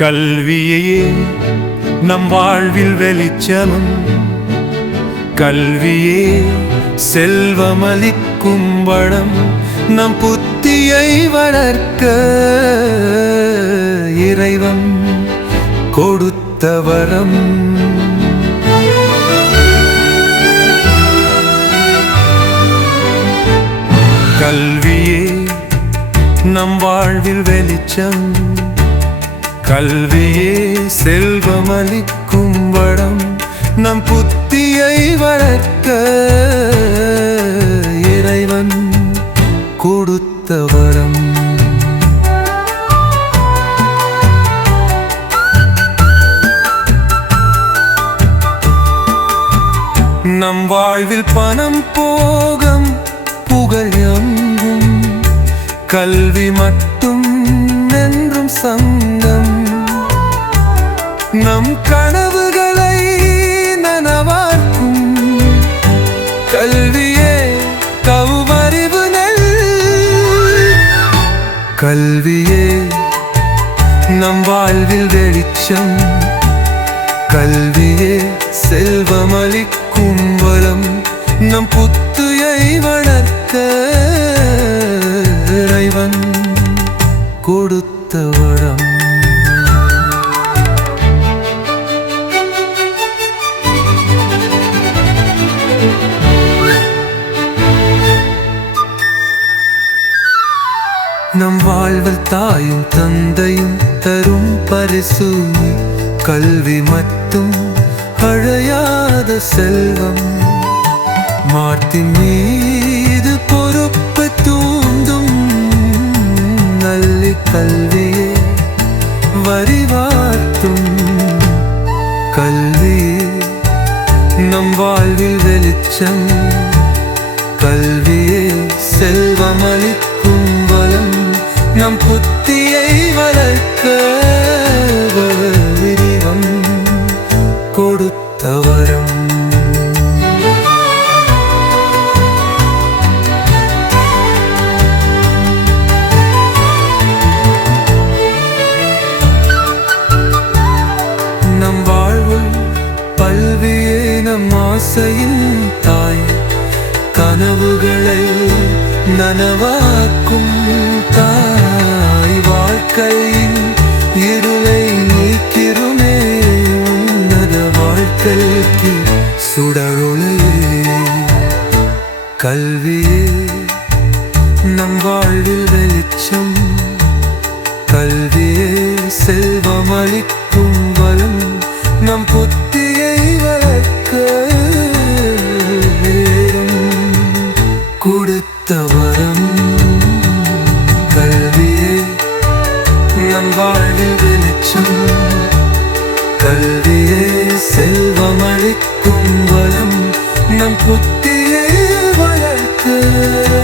கல்வியே நம் வாழ்வில் வெளிச்சமும். கல்வியே செல்வமளிக்கும் வளம் நம் புத்தியை வளர்க்க இறைவன் கொடுத்த வரம். கல்வியே நம் வாழ்வில் வெளிச்சம் கல்வியே செல்வமளிக்கும் வடம். நம் புத்தியை வளர்க்க இறைவன் கொடுத்த வரம். நம் வாழ்வில் பணம் போகம் புகழ் எங்கும் கல்வி மட்டும் என்றும் சங்கம். நம் கனவுகளை நனவார்க்கும் கல்வியே கவுமறிவு நெல். கல்வியே நம் வாழ்வில் வெளிச்சம். கல்வியே செல்வமளிக்கும் வளம். நம் புத்துயை வளர்க்க இறைவன் கொடுத்தவர். நம் வாழ்வில் தாயும் தந்தையும் தரும் பரிசு கல்வி மட்டும் அழையாத செல்வம். மாட்டின் மீது பொறுப்பு தூண்டும் நல்ல கல்வியே வரிவார்த்தும். கல்வி நம் வாழ்வில் வெளிச்சம். கல்வியே செல்வமளிக்கும். நம் புத்தியை வளர்க்க விரிவம் கொடுத்தவரம். நம் வாழ்வில் பல்வியே ஆசையின் தாய் கனவுகளை நனவாக்கும் கையில் இருளை நீக்கிருமே உன்னத வாழ்க்கைக்கு சுடருளையே கல்வியே நம் வாழ்வில் வெளிச்சம். கல்வியே செல்வம் அளிக்கும் வரும் நம் புத்தியை வளர்க்க வேறும் வாழ்வில் வெளிச்சம் கல்வியே செல்வமளிக்கும் வளம் நம் புத்தியே வளர்க்க.